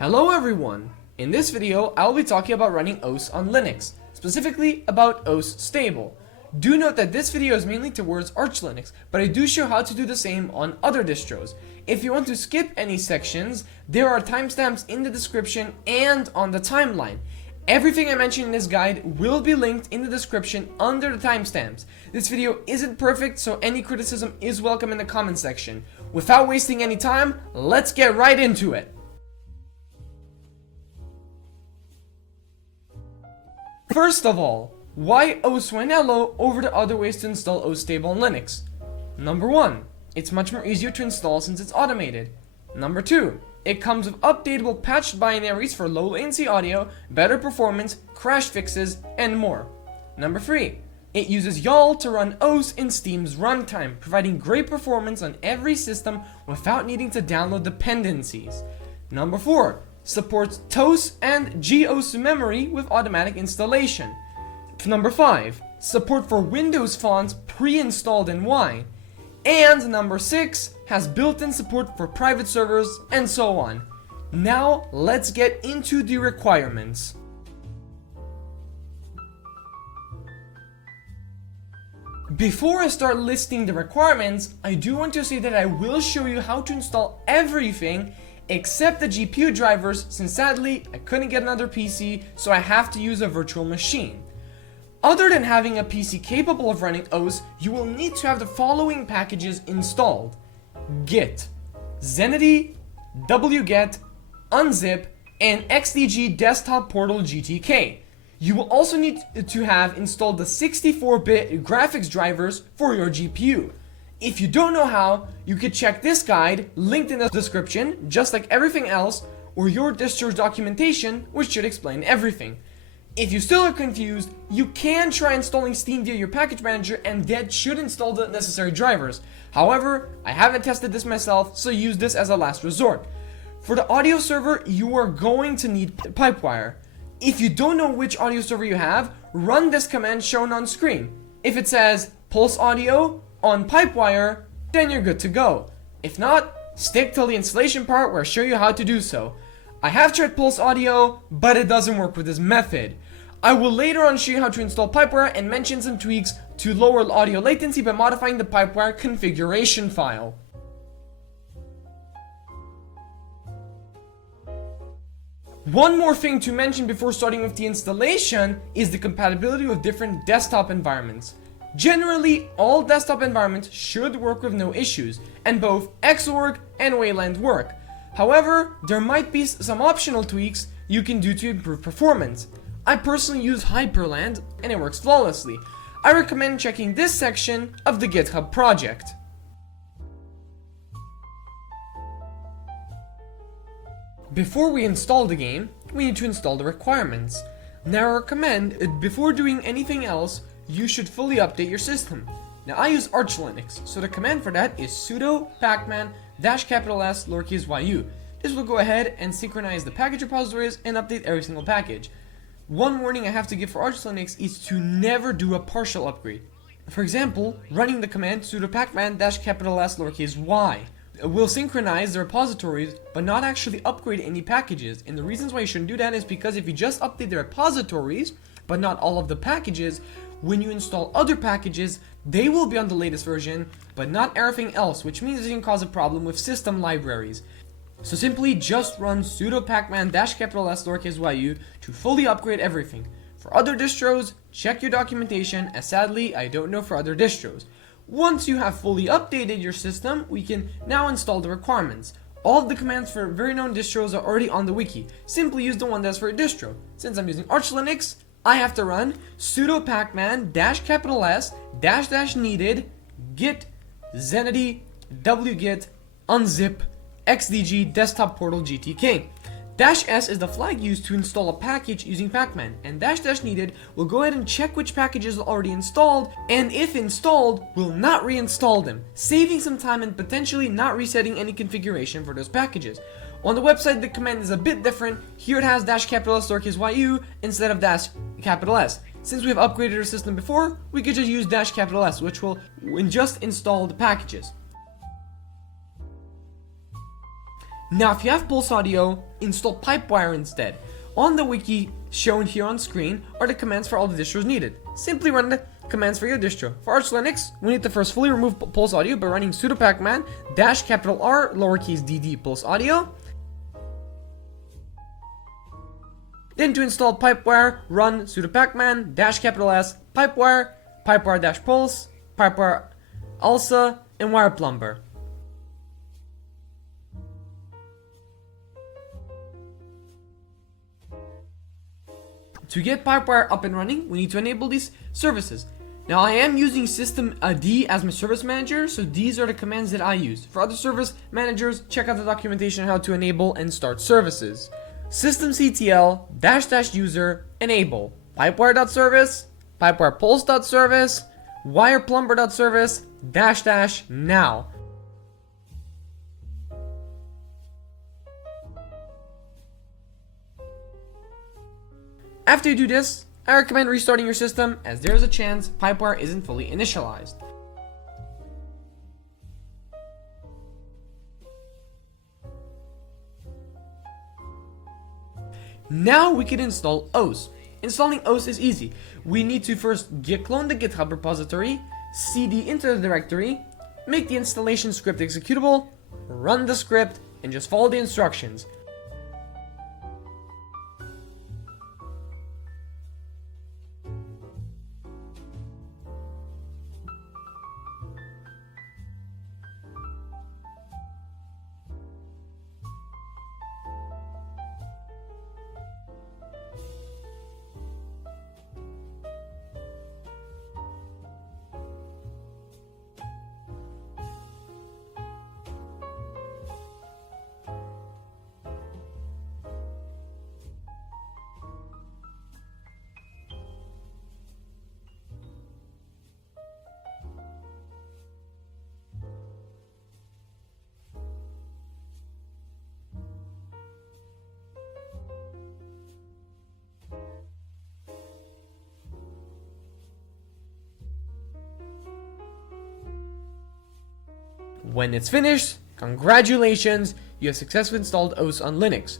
Hello everyone! In this video, I will be talking about running OS on Linux, specifically about OS stable. Do note that this video is mainly towards Arch Linux, but I do show how to do the same on other distros. If you want to skip any sections, there are timestamps in the description and on the timeline. Everything I mentioned in this guide will be linked in the description under the timestamps. This video isn't perfect, so any criticism is welcome in the comment section. Without wasting any time, let's get right into it. First of all, why osu-winello over the other ways to install OS stable on Linux? Number 1, it's much more easier to install since it's automated. Number 2, it comes with updatable patched binaries for low latency audio, better performance, crash fixes, and more. Number 3, it uses YAL to run OS in Steam's runtime, providing great performance on every system without needing to download dependencies. Number 4, supports TOS and gosu memory with automatic installation. Number 5, support for Windows fonts pre-installed in Wine. And number 6, has built-in support for private servers and so on. Now let's get into the requirements. Before I start listing the requirements, I do want to say that I will show you how to install everything except the GPU drivers, since sadly I couldn't get another PC, so I have to use a virtual machine. Other than having a PC capable of running OS, you will need to have the following packages installed: Git, Zenity, wget, unzip, and xdg-desktop-portal-gtk. You will also need to have installed the 64-bit graphics drivers for your GPU. If you don't know how, you could check this guide, linked in the description, just like everything else, or your distro's documentation, which should explain everything. If you still are confused, you can try installing Steam via your package manager, and that should install the necessary drivers. However, I haven't tested this myself, so use this as a last resort. For the audio server, you are going to need Pipewire. If you don't know which audio server you have, run this command shown on screen. If it says Pulse Audio on Pipewire, then you're good to go. If not, stick till the installation part where I show you how to do so. I have tried Pulse Audio, but it doesn't work with this method. I will later on show you how to install Pipewire and mention some tweaks to lower audio latency by modifying the Pipewire configuration file. One more thing to mention before starting with the installation is the compatibility with different desktop environments. Generally, all desktop environments should work with no issues, and both Xorg and Wayland work. However, there might be some optional tweaks you can do to improve performance. I personally use Hyperland, and it works flawlessly. I recommend checking this section of the GitHub project. Before we install the game, we need to install the requirements. Now I recommend, before doing anything else, you should fully update your system. Now I use Arch Linux, so the command for that is sudo pacman -s_yu. This will go ahead and synchronize the package repositories and update every single package. One warning I have to give for Arch Linux is to never do a partial upgrade. For example, running the command sudo pacman -y will synchronize the repositories but not actually upgrade any packages, and the reasons why you shouldn't do that is because if you just update the repositories but not all of the packages, when you install other packages, they will be on the latest version, but not everything else, which means it can cause a problem with system libraries. So simply just run sudo pacman -s_yu to fully upgrade everything. For other distros, check your documentation, as sadly I don't know for other distros. Once you have fully updated your system, we can now install the requirements. All of the commands for very known distros are already on the wiki. Simply use the one that's for your distro. Since I'm using Arch Linux, I have to run sudo pacman -needed git zenity wget unzip xdg-desktop-portal-gtk. -s is the flag used to install a package using pacman, and -needed will go ahead and check which packages are already installed, and if installed, will not reinstall them, saving some time and potentially not resetting any configuration for those packages. On the website, the command is a bit different. Here it has -s_yu instead of -S. Since we have upgraded our system before, we could just use -S, which will just install the packages. Now if you have Pulse Audio, install Pipewire instead. On the wiki shown here on screen are the commands for all the distros needed. Simply run the commands for your distro. For Arch Linux, we need to first fully remove Pulse Audio by running sudo pacman -R lowercase dd Pulse Audio. Then to install Pipewire, run sudo pacman -S pipewire, pipewire-pulse, pipewire-pulse, and wireplumber. To get Pipewire up and running, we need to enable these services. Now I am using systemctl as my service manager, so these are the commands that I use. For other service managers, check out the documentation on how to enable and start services. Systemctl --user enable pipewire.service, pipewire-pulse.service, wireplumber.service --now. After you do this, I recommend restarting your system, as there is a chance Pipewire isn't fully initialized. Now we can install OS. Installing OS is easy. We need to first git clone the GitHub repository, cd into the directory, make the installation script executable, run the script, and just follow the instructions. When it's finished, congratulations, you have successfully installed OS on Linux.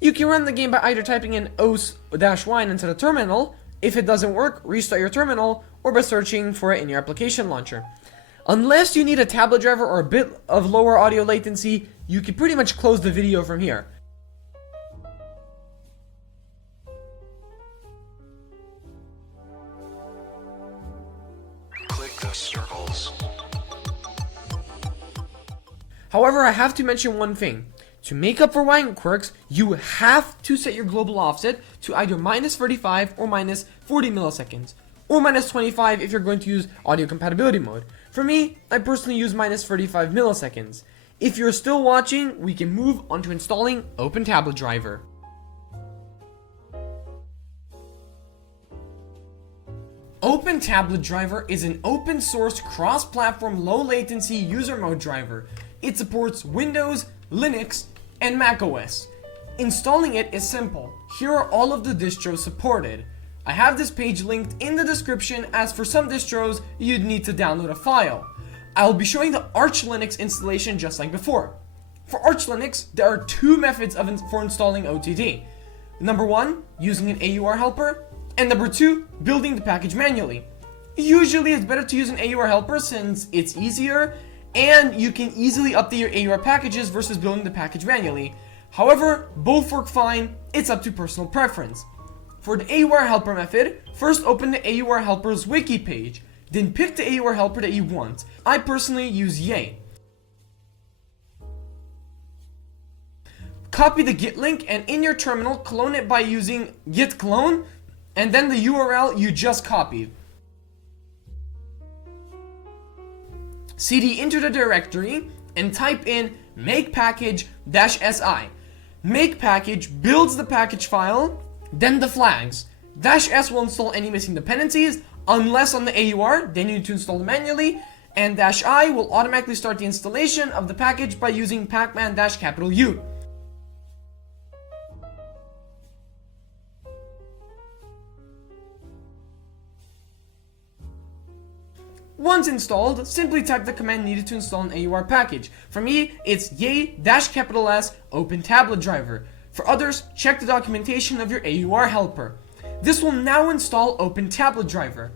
You can run the game by either typing in osu-winello into the terminal. If it doesn't work, restart your terminal, or by searching for it in your application launcher. Unless you need a tablet driver or a bit of lower audio latency, you can pretty much close the video from here. Click the circles. However, I have to mention one thing. To make up for wine quirks, you have to set your global offset to either -35 or -40 milliseconds, or -25 if you're going to use audio compatibility mode. For me, I personally use -35 milliseconds. If you're still watching, we can move on to installing OpenTabletDriver. OpenTabletDriver is an open source cross-platform low latency user mode driver. It supports Windows, Linux, and macOS. Installing it is simple. Here are all of the distros supported. I have this page linked in the description, as for some distros, you'd need to download a file. I'll be showing the Arch Linux installation just like before. For Arch Linux, there are two methods for installing OTD. Number one, using an AUR helper, and number two, building the package manually. Usually it's better to use an AUR helper since it's easier, and you can easily update your AUR packages versus building the package manually. However, both work fine, it's up to personal preference. For the AUR helper method, first open the AUR helper's wiki page, then pick the AUR helper that you want. I personally use Yay. Copy the git link and in your terminal clone it by using git clone, and then the URL you just copied. cd into the directory and type in make package-si. Make package builds the package file, then the flags. -s will install any missing dependencies, unless on the AUR, then you need to install them manually, and -i will automatically start the installation of the package by using pacman-U. Once installed, simply type the command needed to install an AUR package. For me, it's yay-S OpenTabletDriver. For others, check the documentation of your AUR helper. This will now install OpenTabletDriver.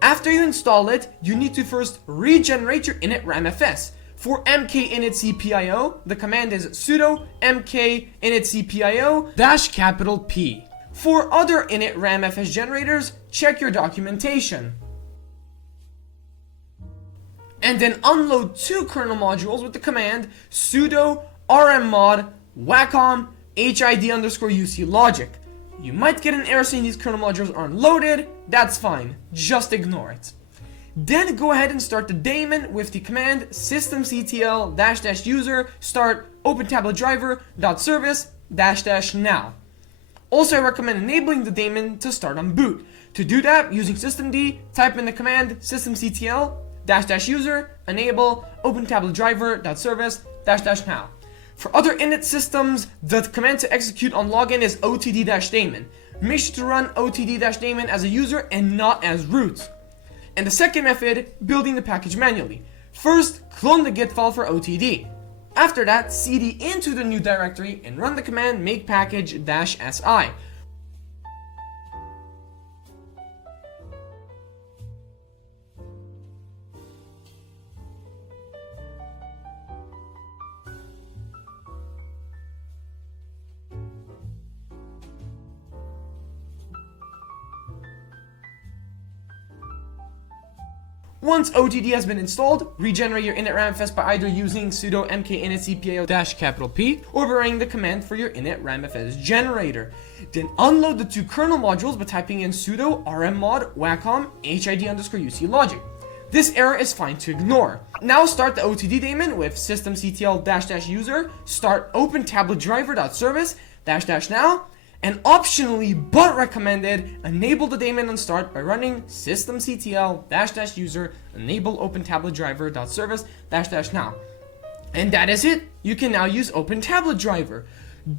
After you install it, you need to first regenerate your init ramfs. For mkinitcpio, the command is sudo mkinitcpio-P. For other init ramfs generators, check your documentation. And then unload 2 kernel modules with the command sudo rmmod wacom hid_uc-logic. You might get an error saying these kernel modules aren't loaded. That's fine, just ignore it. Then go ahead and start the daemon with the command systemctl -user start OpenTabletDriver.service --now. Also, I recommend enabling the daemon to start on boot. To do that, using systemd, type in the command systemctl -user enable OpenTabletDriver.service --now. For other init systems, the command to execute on login is otd-daemon. Make sure to run otd-daemon as a user and not as root. And the second method, building the package manually. First, clone the git file for otd. After that, cd into the new directory and run the command make package-si. Once OTD has been installed, regenerate your init ramfs by either using sudo mkinitcpio-P or by running the command for your init ramfs generator. Then unload the 2 kernel modules by typing in sudo rmmod wacom hid_uc-logic. This error is fine to ignore. Now start the OTD daemon with systemctl -user start OpenTabletDriver.service --now. And optionally, but recommended, enable the daemon on start by running systemctl -user enable OpenTabletDriver.service --now. And that is it. You can now use OpenTabletDriver.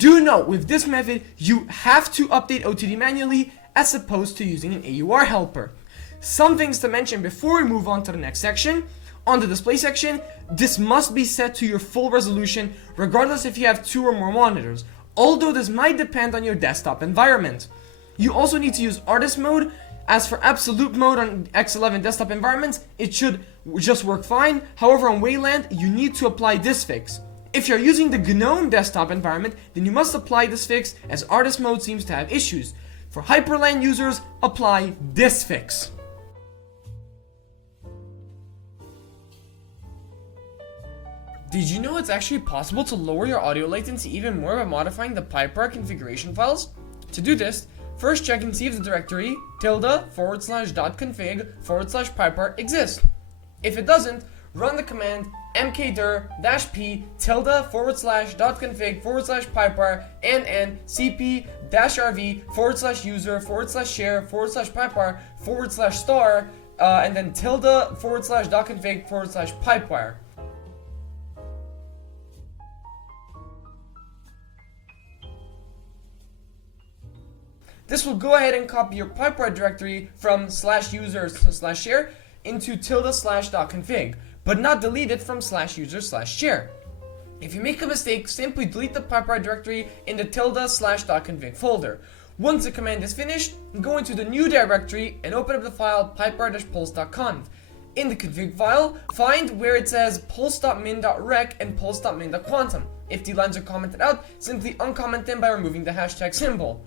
Do note, with this method, you have to update OTD manually as opposed to using an AUR helper. Some things to mention before we move on to the next section. On the display section, this must be set to your full resolution regardless if you have 2 or more monitors, although this might depend on your desktop environment. You also need to use artist mode. As for absolute mode on X11 desktop environments, it should just work fine. However, on Wayland, you need to apply this fix. If you're using the GNOME desktop environment, then you must apply this fix as artist mode seems to have issues. For Hyperland users, apply this fix. Did you know it's actually possible to lower your audio latency even more by modifying the pipewire configuration files? To do this, first check and see if the directory ~.config/pipewire exists. If it doesn't, run the command mkdir-p ~.config/.pipewire and cp-rv/user/share/pipewire/* and then ~.config/.pipewire. This will go ahead and copy your pipewire directory from /user/share into ~.config, but not delete it from /user/share. If you make a mistake, simply delete the pipewire directory in the ~.config folder. Once the command is finished, go into the new directory and open up the file pipewire-pulse.conf. In the config file, find where it says pulse.min.rec and pulse.min.quantum. If the lines are commented out, simply uncomment them by removing the hashtag symbol.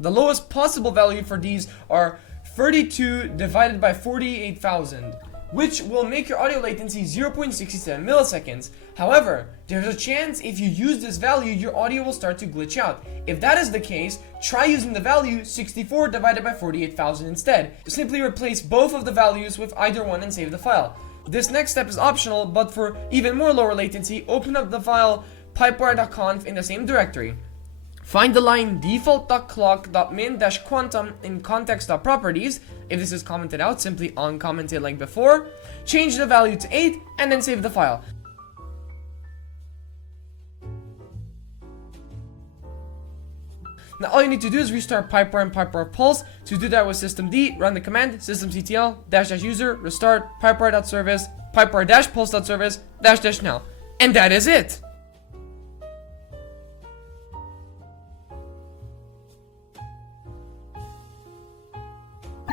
The lowest possible value for these are 32 divided by 48,000. which will make your audio latency 0.67 milliseconds. However, there's a chance if you use this value, your audio will start to glitch out. If that is the case, try using the value 64 divided by 48,000 instead. Simply replace both of the values with either one and save the file. This next step is optional, but for even more lower latency, open up the file pipewire.conf in the same directory. Find the line default.clock.min-quantum in context.properties. If this is commented out, simply uncomment it like before. Change the value to 8 and then save the file. Now all you need to do is restart Pipewire and Pipewire-Pulse. To do that with systemd, run the command systemctl --user restart pipewire.service pipewire-pulse.service --now. And that is it!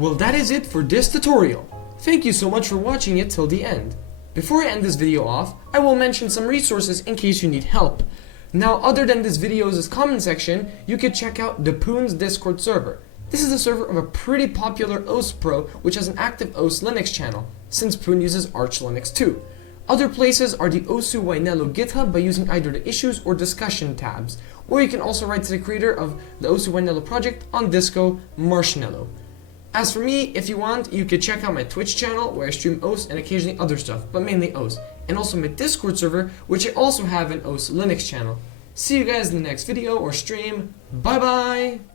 Well, that is it for this tutorial. Thank you so much for watching it till the end. Before I end this video off, I will mention some resources in case you need help. Now, other than this video's comment section, you could check out the Poon's Discord server. This is the server of a pretty popular OS pro which has an active OS Linux channel, since Poon uses Arch Linux too. Other places are the osu-winello GitHub by using either the issues or discussion tabs, or you can also write to the creator of the osu-winello project on Disco, Marshmallow. As for me, if you want, you could check out my Twitch channel where I stream OS and occasionally other stuff, but mainly OS, and also my Discord server, which I also have an OS Linux channel. See you guys in the next video or stream. Bye bye!